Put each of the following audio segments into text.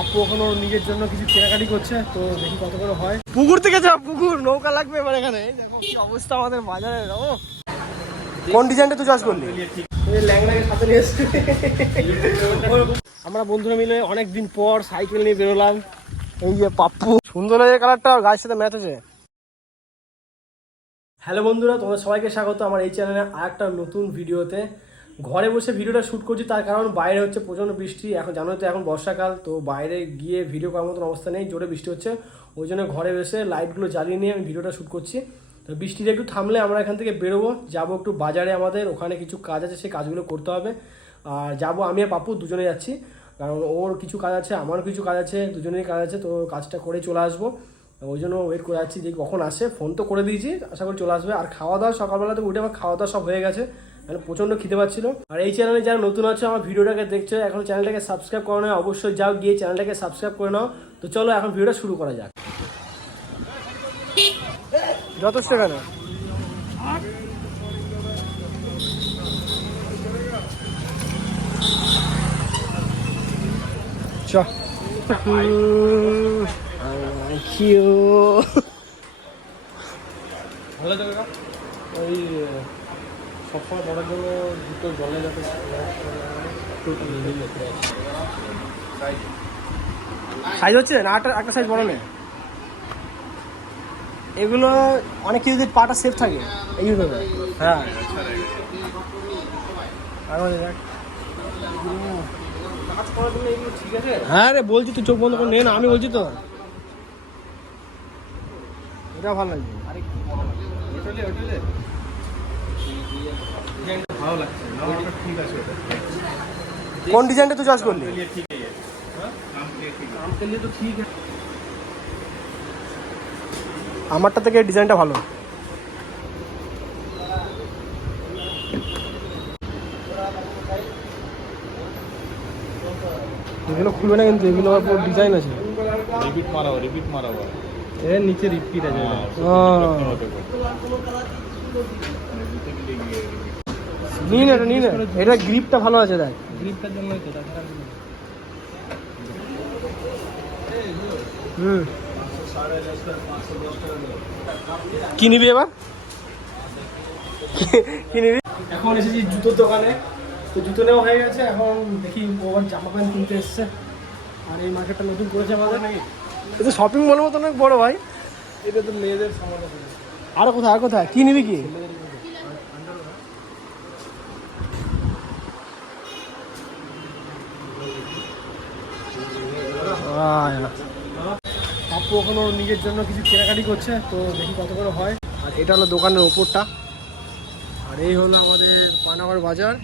আপু ওখানে ওর নিজের জন্য কিছু কেনাকাটি করছে তো দেখি কত করে হয়। পুকুর থেকে যা পুকুর নৌকা লাগবে এবার এখানে। দেখো কি অবস্থা আমাদের বাজারে ও। কোন ডিজাইনটা তুই চাষ করলি? ল্যাংড়াকে সাথে নিয়ে আমরা বন্ধুরা মিলে অনেক দিন পর সাইকেল নিয়ে বেরোলাম। এই যে পাপ্পু। সুন্দর লাগে কালারটা গায়ের সাথে ম্যাচ আছে হ্যালো বন্ধুরা তোমাদের সবাইকে স্বাগত। আমার এই চ্যানেলে আর একটা নতুন ভিডিওতে ঘরে বসে ভিডিওটা শ্যুট করছি, তার কারণ বাইরে হচ্ছে প্রচণ্ড বৃষ্টি। এখন জানো তো এখন বর্ষাকাল, তো বাইরে গিয়ে ভিডিও করার মতন অবস্থা নেই, জোরে বৃষ্টি হচ্ছে। ওই জন্য ঘরে বসে লাইটগুলো জ্বালিয়ে নিয়ে আমি ভিডিওটা শ্যুট করছি। তো বৃষ্টিটা একটু থামলে আমরা এখান থেকে বেরোবো, যাব একটু বাজারে আমাদের, ওখানে কিছু কাজ আছে, সেই কাজগুলো করতে হবে। আর যাব আমি আর পাপু দুজনে যাচ্ছি, কারণ ওর কিছু কাজ আছে, আমারও কিছু কাজ আছে, দুজনেরই কাজ আছে, তো কাজটা করে চলে আসব। ওই জন্য ওয়েট করে যাচ্ছি যে কখন আসে। ফোন তো করে দিয়েছি, আশা করি চলে আসবে। আর খাওয়া দাওয়া সকালবেলা তো উঠে আমার খাওয়া দাওয়া সব হয়ে গেছে। মানে প্রচণ্ড খিদে পাচ্ছিল। আর এই চ্যানেলে যারা নতুন আছে আমার ভিডিওটাকে দেখছ এখন চ্যানেলটাকে সাবস্ক্রাইব করে নাও অবশ্যই যাও গিয়ে চ্যানেলটাকে সাবস্ক্রাইব করে নাও। তো চলো এখন ভিডিওটা শুরু করা যাক। যথেষ্ট কেন? চ ভালো ওই সবসময় ধরার জন্য দুটো জলে যাতে সাইজ হচ্ছে না? একটা একটা সাইজ বড় নেই এগুলো অনেক কিছু যদি পাটা সেফ থাকে এইগুলো হ্যাঁ। আর মানে করার জন্য এগুলো ঠিক আছে? হ্যাঁ রে বলছি তুই চোখ বন্ধ করে নে না আমি বলছি তো। এটা ভালো লাগছে। ভালো লাগছে ঠিক আছে কোন ডিজাইনটা তুই চয়েস করলি? আমারটা থেকে ডিজাইনটা ভালো। এগুলো খুলবে না কিন্তু এগুলো পুরো ডিজাইন আছে। রিপিট রিপিট এ নিচে রিপিট আছে। হ্যাঁ নিন এটা নিন এটা গ্রিপটা ভালো আছে দেখ। গ্রিপটার জন্যই তো হুম। কি নিবি এবার? কি নিবি? এখন এসেছি জুতোর দোকানে। তো জুতো নেওয়া হয়ে গেছে এখন দেখি ওর জামা প্যান্ট কিনতে এসছে। আর এই মার্কেটটা নতুন করেছে আমাদের। নাকি এটা শপিং মলের মতো অনেক বড় ভাই। এটা তো মেয়েদের সামান আরও কোথায় আর কোথায়? কি নিবি কি? হ্যাঁ, হ্যাঁ। পাপ্পু ওখানে নিজের জন্য কিছু কেনাকাটি করছে তো দেখি কত করে হয়। আর এটা হলো দোকানের ওপরটা। আর এই হলো আমাদের পানাগড় বাজার।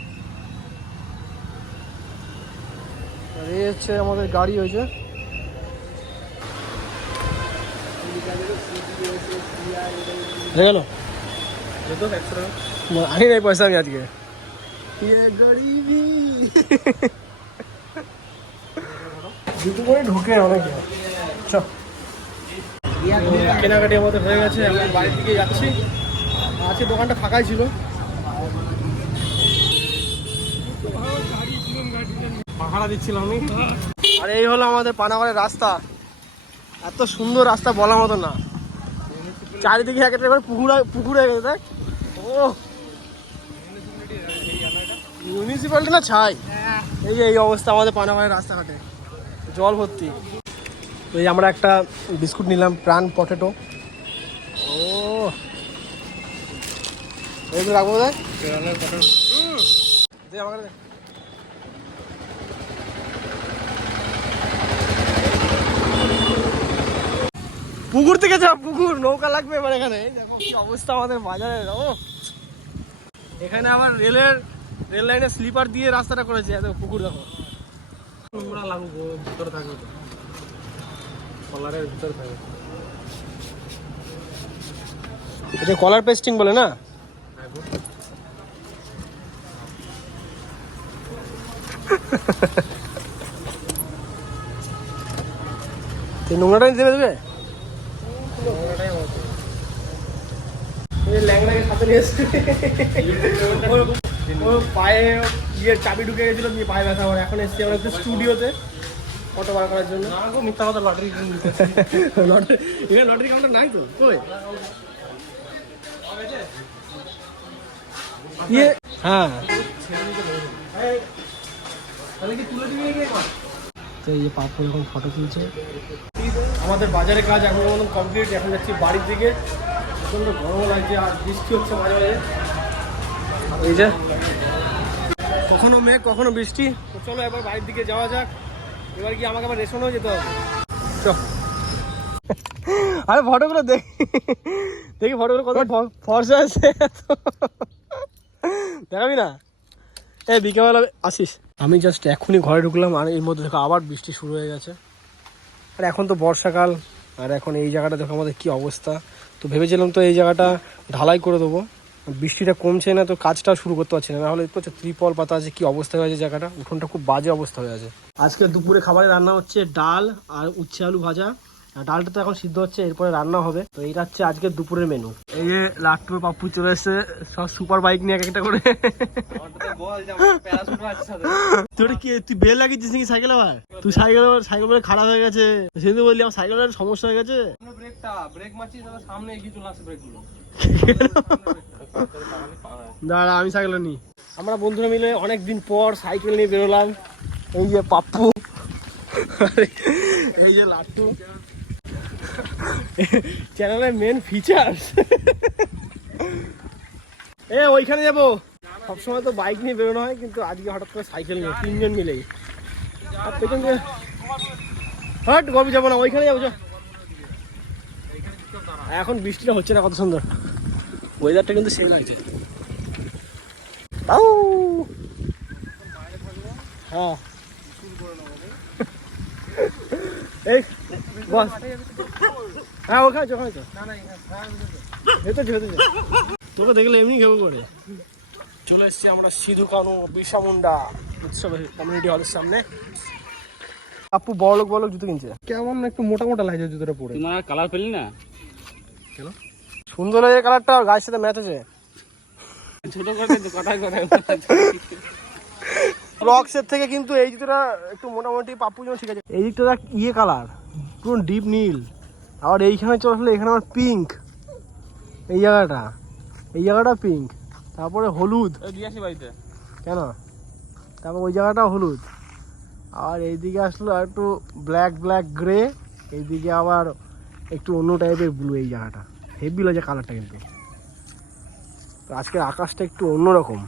আর এই হচ্ছে আমাদের গাড়ি হয়েছে আগে পয়সা আমি আজকে। গরিবি দুটো করে ঢোকে অনেকে চ কেনাকাটি আমাদের হয়ে গেছে এখন বাড়ির দিকে যাচ্ছি। আজকে দোকানটা ফাঁকাই ছিল। পাহাড়া দিচ্ছিলাম আমি। আর এই হলো আমাদের পানাগড়ের রাস্তা। এত সুন্দর রাস্তা বলার মতো না। চারিদিকে এক একটা করে পুকুর পুকুর হয়ে গেছে দেখ। ও মিউনিসিপ্যালিটি না ছাই? এই যে এই অবস্থা আমাদের পানাগড়ের রাস্তাঘাটে। জল ভর্তি। এই আমরা একটা বিস্কুট নিলাম, প্রাণ পটেটো। ও। এইগুলো রাখব পুকুর থেকে যা পুকুর, নৌকা লাগবে এবার এখানে। দেখো কি অবস্থা আমাদের বাজারে, ও। এখানে আবার রেলের, রেল লাইনের স্লিপার দিয়ে রাস্তাটা করেছে এত পুকুর দেখো। নোংরা লাগুক ভিতরে থাকবে কলারের ভিতরে থাকে। এটা কলার পেস্টিং বলে না? এই নোংরাটাই দেবে? দেবে ল্যাংড়াকে সাথে নিয়ে পায়ে ইয়ে চাবি ঢুকে গেছিল দিয়ে পায়ে ব্যথা আমার এখন এসছি আমরা একটু স্টুডিওতে ফটো বার করার জন্য। না গো মিথ্যা কথা লটারি লটারি এখানে লটারি কাউন্টার নাই তো? কই? ইয়ে হ্যাঁ। তাহলে কি তুলে তো এই যে পাপ্পু এখন ফটো তুলছে। আমাদের বাজারে কাজ এখন মতন কমপ্লিট এখন যাচ্ছি বাড়ির দিকে। প্রচণ্ড গরম লাগছে আর বৃষ্টি হচ্ছে মাঝে মাঝে। এই যে কখনো মেঘ, কখনো বৃষ্টি। তো চলো এবার বাড়ির দিকে যাওয়া যাক। এবার কি আমাকে আবার রেশনেও যেতে হবে। চ। আরে ফটোগুলো দেখি। দেখি ফটোগুলো কত ফর্সা আছে। দেখাবি না? এই বিকেলবেলা আসিস। আমি জাস্ট এখনই ঘরে ঢুকলাম, আর এর মধ্যে দেখো আবার বৃষ্টি শুরু হয়ে গেছে। আর এখন তো বর্ষাকাল, আর এখন এই জায়গাটা দেখো আমাদের কি অবস্থা। তো ভেবেছিলাম তো এই জায়গাটা ঢালাই করে দেবো। বৃষ্টিটা কমছে না তো কাজটা শুরু করতে পারছি না। নাহলে হচ্ছে ত্রিপল পাতা আছে কি অবস্থা হয়েছে জায়গাটা। উঠোনটা খুব বাজে অবস্থা হয়ে আছে। আজকে দুপুরে খাবারে রান্না হচ্ছে ডাল আর উচ্ছে আলু ভাজা। আর ডালটা তো এখন সিদ্ধ হচ্ছে এরপরে রান্না হবে। তো এটা হচ্ছে আজকে দুপুরের মেনু এই যে লাট্টু পাপ্পু চলে এসছে সব সুপার বাইক নিয়ে এক একটা করে। তোর কি তুই বেল লাগিয়েছিস নাকি সাইকেল আবার? তুই সাইকেল সাইকেল বলে খারাপ হয়ে গেছে। সেদিন বললি আমার সাইকেলের সমস্যা হয়ে গেছে। ব্রেকটা ব্রেক মারছিস সামনে এগিয়ে চলে আসে ব্রেকগুলো। দাঁড়া, আমি সাইকেল নিই। আমরা বন্ধুরা মিলে অনেক দিন পর সাইকেল নিয়ে বেরোলাম। এই যে পাপ্পু। এই যে লাট্টু। চ্যানেলের মেন ফিচার্স এ, ওইখানে যাব। সবসময় তো বাইক নিয়ে বেরোনো হয়, কিন্তু আজকে হঠাৎ করে সাইকেল নিয়ে, তিনজন মিলেই আর পেছন দিয়ে হট গবি যাব না? ওইখানে যাব। এখন বৃষ্টিটা হচ্ছে না কত সুন্দর। ওয়েদারটা কিন্তু সেই লাগছে। হ্যাঁ। এই বস। হ্যাঁ ভেতর ভেতর তোকে দেখলে এমনি ঘেউ করে। চলে এসছি আমরা সিধু কানু বিরসা মুন্ডা উৎসবের কমিউনিটি হলের সামনে। আপু বড় লোক বড় জুতো কিনছে। কেমন একটু মোটা মোটা লাগছে জুতোটা পরে? তোমার কালার পেলি না? কেন? সুন্দর লাগে কালারটা গায়ের সাথে ম্যাচ আছে। ছোট করে তো কথায় কথায় থেকে কিন্তু এই জুতোটা একটু মোটামুটি পাপ্পুর জন্য ঠিক আছে। এই দিকটা ইয়ে কালার পুরো ডিপ নীল। আবার এইখানে চলে আসলে এখানে আবার পিঙ্ক এই জায়গাটা এই জায়গাটা পিঙ্ক তারপরে হলুদ। বাড়িতে। কেন? তারপর ওই জায়গাটা হলুদ। আর এইদিকে আসলো আর একটু ব্ল্যাক ব্ল্যাক গ্রে এইদিকে আবার একটু অন্য টাইপের ব্লু এই জায়গাটা। হেভি লাগে কালারটা কিন্তু। আজকের আকাশটা একটু অন্যরকম।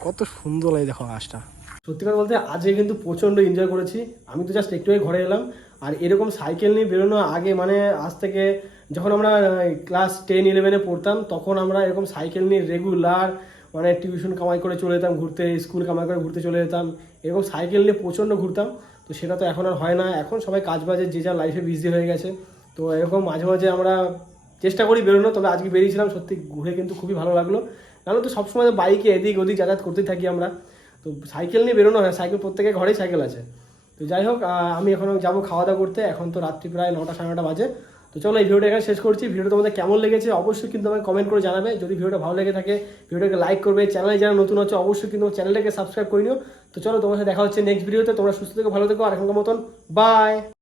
কত সুন্দর লাগে দেখো আকাশটা। সত্যি কথা বলতে আজকে কিন্তু প্রচণ্ড এনজয় করেছি। আমি তো জাস্ট একটু ঘরে এলাম। আর এরকম সাইকেল নিয়ে বেরোনো আগে মানে আজ থেকে যখন আমরা ক্লাস টেন ইলেভেনে পড়তাম, তখন আমরা এরকম সাইকেল নিয়ে রেগুলার মানে টিউশন কামাই করে চলে যেতাম ঘুরতে স্কুল কামাই করে ঘুরতে চলে যেতাম। এরকম সাইকেল নিয়ে প্রচণ্ড ঘুরতাম। তো সেটা তো এখন আর হয় না। এখন সবাই কাজ বাজে যে যার লাইফে বিজি হয়ে গেছে। তো এরকম মাঝে মাঝে আমরা চেষ্টা করি বেরোনো তবে আজকে বেরিয়েছিলাম, সত্যি ঘুরে কিন্তু খুবই ভালো লাগল। নাহলে তো, সবসময় বাইকে এদিক ওদিক যাতায়াত করতেই থাকি আমরা। তো সাইকেল নিয়ে বেরোনো হয় সাইকেল প্রত্যেকের ঘরেই সাইকেল আছে। তো যাই হোক আমি এখন যাব খাওয়া দাওয়া করতে, এখন তো রাত্রি প্রায় নটা সাড়ে নটা বাজে। তো চলো, এই ভিডিওটা এখানে শেষ করছি। ভিডিওটা তোমাদের কেমন লেগেছে অবশ্যই কিন্তু আমাকে কমেন্ট করে জানাবে। যদি ভিডিওটা ভালো লেগে থাকে, ভিডিওটাকে লাইক করবে। চ্যানেলে যারা নতুন হচ্ছে অবশ্যই কিন্তু চ্যানেলটাকে সাবস্ক্রাইব করে নিও। তো চলো, তোমার সাথে দেখা হচ্ছে নেক্সট ভিডিওতে তোমরা সুস্থ থেকো, ভালো থেকো, আর এখনকার মতন বাই